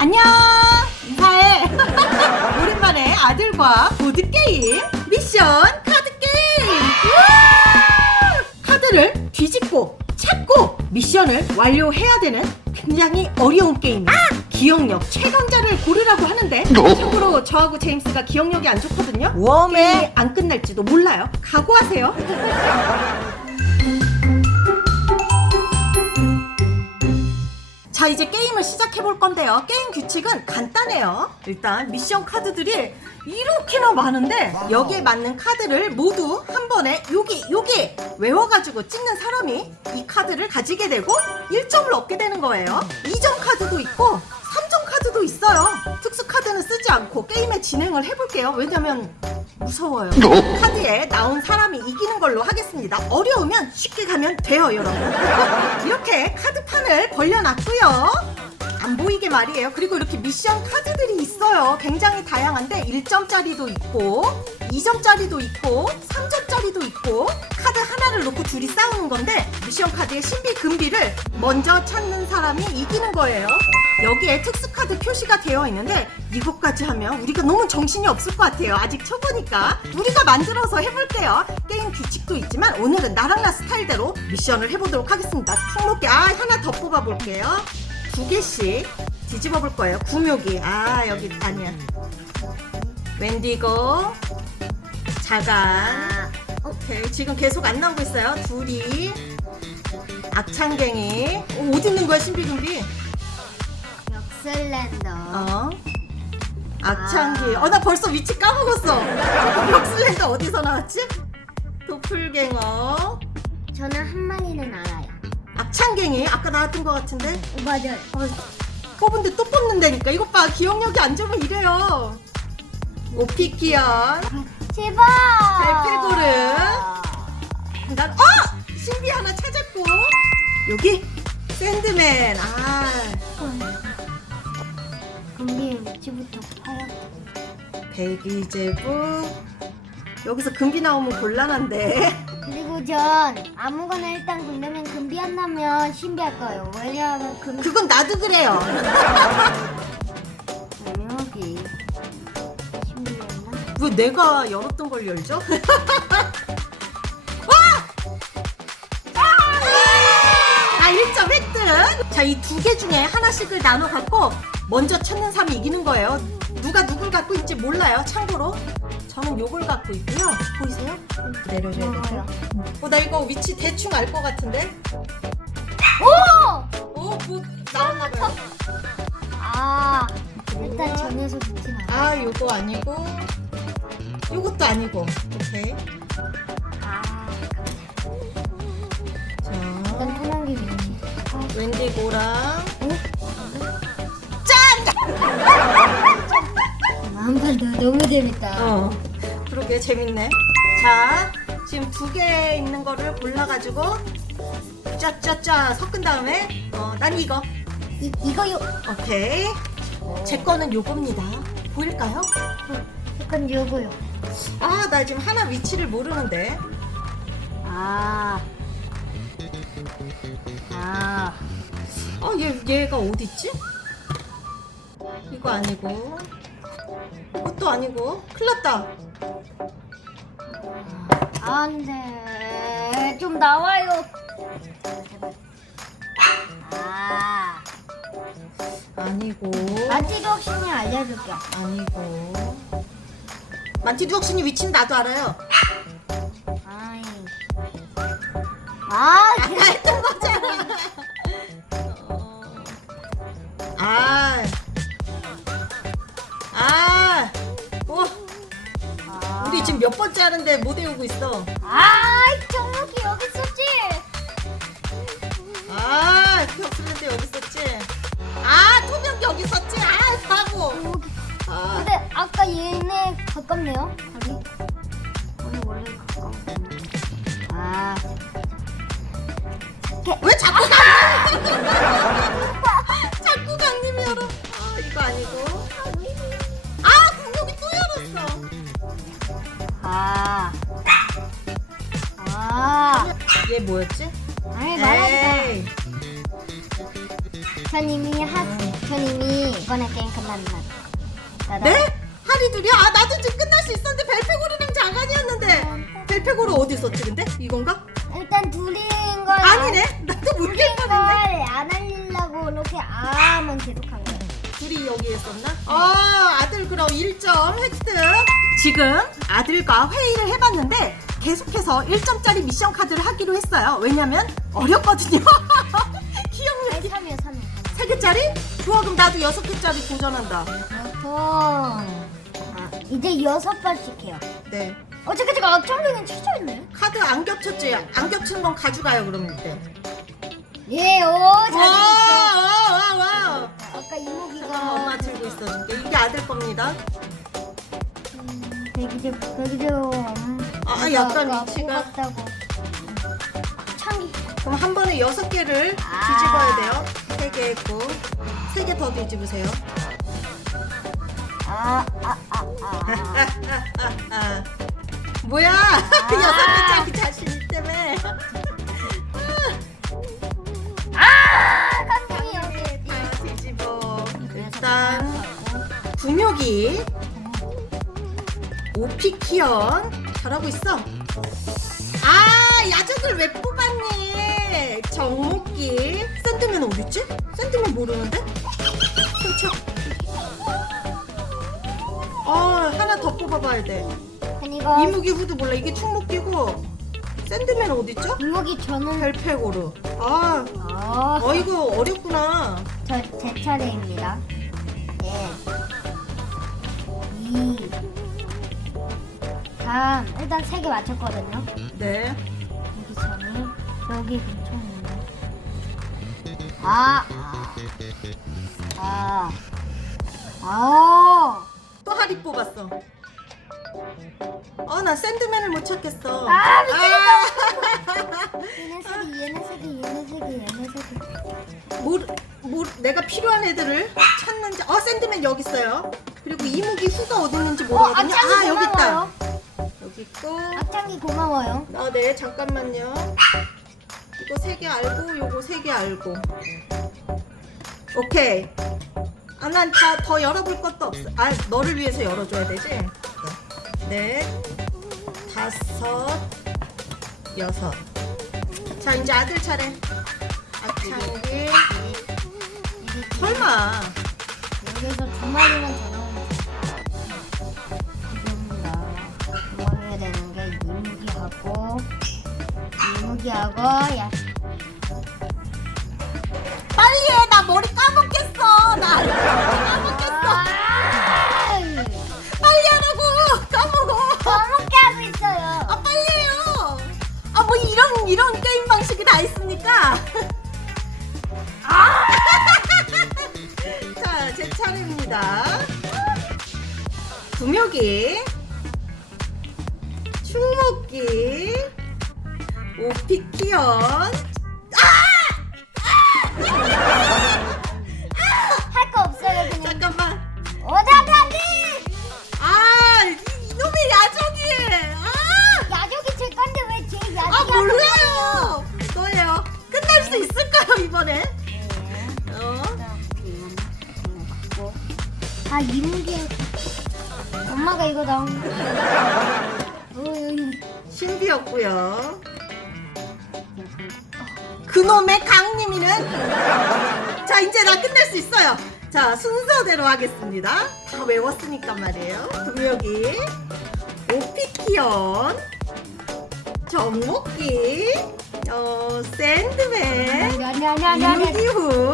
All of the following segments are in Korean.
안녕. 인사해. 오랜만에 아들과 보드게임 미션 카드게임! 카드를 뒤집고 찾고 미션을 완료해야 되는 굉장히 어려운 게임이에요. 기억력 최강자를 고르라고 하는데 참고로 저하고 제임스가 기억력이 안 좋거든요. 웜에 안 끝날지도 몰라요. 각오하세요 자 이제 게임을 시작해 볼 건데요. 게임 규칙은 간단해요. 일단 미션 카드들이 이렇게나 많은데 여기에 맞는 카드를 모두 한 번에 여기 여기 외워가지고 찍는 사람이 이 카드를 가지게 되고 1점을 얻게 되는 거예요. 2점 카드도 있고 3점 카드도 있어요. 특수 카드는 쓰지 않고 게임의 진행을 해볼게요. 왜냐면 무서워요. 카드에 나온 사람이 이기는 걸로 하겠습니다. 어려우면 쉽게 가면 돼요 여러분. 이렇게 카드판을 벌려놨고요. 안 보이게 말이에요. 그리고 이렇게 미션 카드들이 있어요. 굉장히 다양한데 1점짜리도 있고 2점짜리도 있고 3점짜리도 있고 카드 하나를 놓고 둘이 싸우는 건데 미션 카드의 신비 금비를 먼저 찾는 사람이 이기는 거예요 여기에 특수 카드 표시가 되어 있는데 이것까지 하면 우리가 너무 정신이 없을 것 같아요 아직 초보니까 우리가 만들어서 해볼게요 게임 규칙도 있지만 오늘은 나랑나 스타일대로 미션을 해보도록 하겠습니다 총목기 아 하나 더 뽑아볼게요 두 개씩 뒤집어 볼 거예요. 구묘기. 아, 여기 아니야. 웬디고. 자간. 오케이. 지금 계속 안 나오고 있어요. 둘이. 악창갱이. 어, 어디 있는 거야, 신비금비? 벽슬랜더 어. 악창기. 어, 나 벌써 위치 까먹었어. 벽슬랜드 어디서 나왔지? 도플갱어. 저는 한 마리는 알아요 악창갱이. 아까 나왔던 것 같은데? 어, 맞아요 뽑은데 또 뽑는다니까 이것 봐 기억력이 안 좋으면 이래요 오피키언 제발 달필고르. 난 어! 신비 하나 찾았고 여기 샌드맨 아 금비 위치부터 파요 배기제부 여기서 금비 나오면 곤란한데 그리고 전 아무거나 일단 굴리면 금비 안 나면 신비할 거예요 왜냐하면 금비 그건 나도 그래요 여기 신비였나? 왜 내가 열었던 걸 열죠? 와! 아 1점 획득 자 이 두 개 중에 하나씩을 나눠 갖고 먼저 찾는 사람이 이기는 거예요. 누가 누굴 갖고 있지 몰라요 참고로. 저는 요걸 갖고 있고요. 보이세요? 내려줘야 되죠? 어 나 이거 위치 대충 알 것 같은데? 오! 오, 뭐 나왔나 봐요. 아 일단 저 녀석 있진 않아 아 요거 아니고. 요것도 아니고. 오케이 웬디고랑. 한판 더 너무 재밌다. 어 그러게 재밌네. 자 지금 두 개 있는 거를 골라가지고 짜짜짜 섞은 다음에 어 난 이거. 이, 이거요 오케이. 제 거는 요겁니다. 보일까요? 약간 요거요. 아 나 지금 하나 위치를 모르는데. 아. 아. 아얘 얘가 어디 있지? 이거 아니고 이것도 아니고 큰일 났다 안 돼. 좀 나와요. 제발. 아. 아니고 마티도 혹시니 알려줄게. 아니고 만티두억신이 위치는 나도 알아요 아이. 아, 몇 번째 하는데 못 외우고 있어. 아이, 정목이 여기 있었지. 아, 벽슬랜드 여기 있었지. 아, 투명 여기 있었지. 아, 사고. 여기. 아, 근데 아까 얘네 가깝네요. 거기. 오늘 원래 가까웠는데. 아. 왜 자꾸 강 얘 뭐였지? 아니, 말하지 마. 전 이미 하, 전 이미 이번에 게임 끝났나. 나다. 네? 하리둘이? 아 나도 지금 끝날 수 있었는데 벨페고르랑 장관이었는데 벨페고르 어디 있었지 근데? 이건가? 일단 둘인 걸 아니네 나도 둘인 모르겠었는데 걸안 알리려고 이렇게 아만 계속한 거예요. 둘이 여기 있었나? 아 아들 그럼 1점 획득 지금 아들과 회의를 해봤는데 계속해서 1점짜리 미션 카드를 하기로 했어요 왜냐면 어렵거든요 기억력이 아니 3이요 3이요. 3개짜리? 좋아 그럼 나도 6개짜리 도전한다 보통 아, 이제 여섯 번씩 해요. 네 어 잠깐 잠깐 앞쪽에는 쳐져 있네. 카드 안 겹쳤지? 안 겹친 건 가져가요 그러면 일단 예, 오 와, 잘했어. 와, 와, 와. 아까 이모기가 엄마 들고 있어 줄게 이게 아들 겁니다 대기대 대기대 음, 아, 약간 위치가. 뽑았다고. 창기. 그럼 한 번에 여섯 개를 아. 뒤집어야 돼요 세개 했고 세 개 더 뒤집으세요 아, 아, 아, 아. 아, 뭐야 여섯 개짜리 자신 때문에 아, 깜짝이 여기. 아, 뒤집어 일단 구묘기 오피키언 잘하고 있어. 아 야적을 왜 뽑았니? 정목기 샌드맨 어딨지? 샌드맨 모르는데? 그렇죠. 어 하나 더 뽑아봐야 돼. 아니 이거 이무기 후드 몰라. 이게 충목기고. 샌드맨 어딨죠? 이모기 저는 벨페고르 아 아, 어 이거 어렵구나. 저 제 차례입니다. 예. 2 3 일단 세 개 맞췄거든요. 네 여기 전이 여기 있네. 아. 아. 아. 또 하리 뽑았어. 어, 나 샌드맨을 못 찾겠어. 아, 아, 얘네 세 개, 얘네 세 개, 얘네 세 개, 얘네. 뭐, 뭐, 내가 필요한 애들을 찾는지. 어, 샌드맨 여기 있어요. 그리고 이무기 후가 어디 있는지 어, 모르거든요. 앞창이 아, 여기 있다. 여기 있고. 앞창이 고마워요. 아, 네, 잠깐만요. 이거 세 개 알고, 요거 세 개 알고. 오케이. 아, 난다더 열어볼 것도 없어. 아, 너를 위해서 열어줘야 되지? 넷, 다섯, 여섯. 자, 이제 아들 차례. 이게 설마. 여기서 두 마리만 더 이무기하고 야 빨리 해. 나 머리 까먹겠어. 나 까먹겠어. 아! 빨리 하라고. 까먹어. 까먹게 하고 있어요. 아 빨리 해요. 아 뭐 이런 이런 게임 방식이 다 있습니까? 아! 자, 제 차례입니다. 구묘기, 충목기, 오피키언. 할 거 없어요 그냥. 잠깐만. 오다가기 아, 이- 이놈의 야적이. 아! 야족이 제 건데 왜 제 야족이 아 몰라요. 이거예요. 끝날 수 있을까요 이번에? 어? 아 이무기 엄마가 이거 나온 거. 어이. 신비였고요. 그놈의 강림이는 자 이제 나 끝낼 수 있어요. 자 순서대로 하겠습니다. 다 외웠으니까 말이에요. 금혁이, 오피키언, 정목기, 어 샌드맨. 이무기후,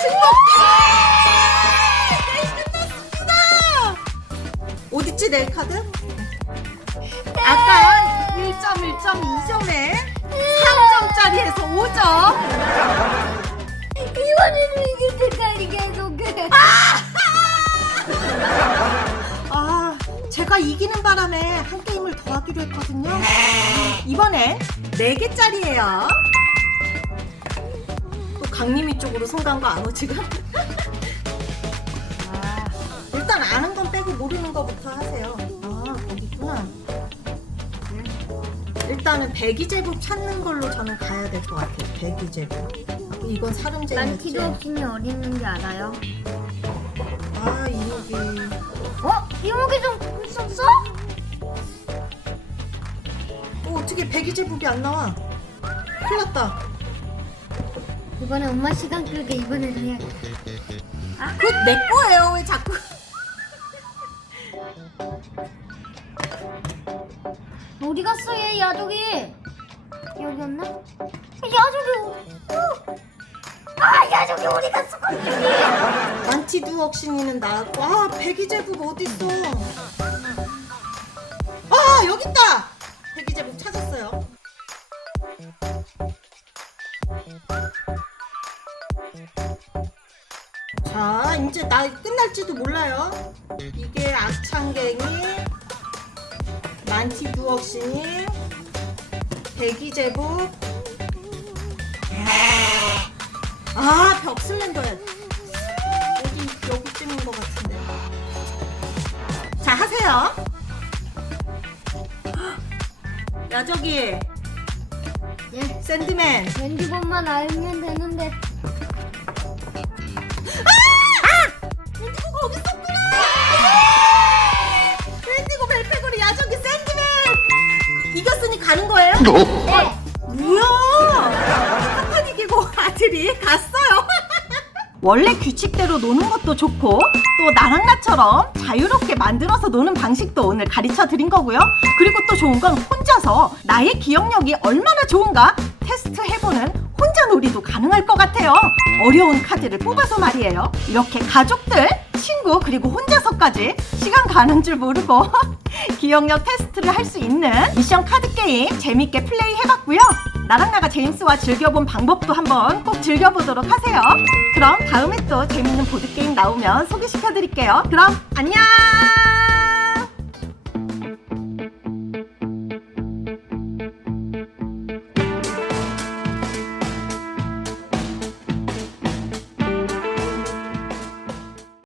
충목기. 게임 끝났습니다. 어딨지 내 카드? 이기는 바람에 한 게임을 더 하기로 했거든요 이번엔 4개짜리예요 또 강림이 쪽으로 손 간거안오 지금? 아, 일단 아는 건 빼고 모르는 거부터 하세요 아 거기 있구나 일단은 배기제복 찾는 걸로 저는 가야 될 것 같아요 배기제복 이건 사름쟁이였지. 만티도 없이니 어디 있는지 알아요? 아 이목이. 어? 이목이 좀 있었어? 어, 어떻게 배기 제복이 안 나와? 큰일 났다. 이번에 엄마 시간 끌게 이번에 해야겠다. 아, 그거 내 거예요. 왜 자꾸. 어디 갔어 얘 야족이? 여기였나? 야족이 어디? 어? 아 야족이 어디 갔어 갑자기? 만티두 억신이는 나왔고 아 어디 있어? 아 여기 있다. 제복 찾았어요. 자 이제 나 끝날지도 몰라요. 이게 악창갱이 만티두 억신이 제복 아 벽 슬렌더야. 여기 여기쯤인 것 같은데. 자 하세요. 야 저기 예. 샌드맨. 웬디본만 알면 되는데. 랜디고 거기 있었구나. 랜디고 벨페고리 야 저기 샌드맨. 이겼으니 가는 거예요? 네. 뭐야? 아들이 갔어요. 원래 규칙대로 노는 것도 좋고 또 나랑 나처럼 자유롭게 만들어서 노는 방식도 오늘 가르쳐 드린 거고요. 그리고 또 좋은 건 혼자서 나의 기억력이 얼마나 좋은가 테스트 해보는 혼자 놀이도 가능할 것 같아요. 어려운 카드를 뽑아서 말이에요. 이렇게 가족들, 친구 그리고 혼자서까지 시간 가는 줄 모르고 기억력 테스트를 할 수 있는 미션 카드 게임 재밌게 플레이 해봤고요. 나랑 나가 제임스와 즐겨본 방법도 한번 꼭 즐겨보도록 하세요. 그럼 다음에 또 재밌는 보드게임 나오면 소개시켜드릴게요. 그럼 안녕!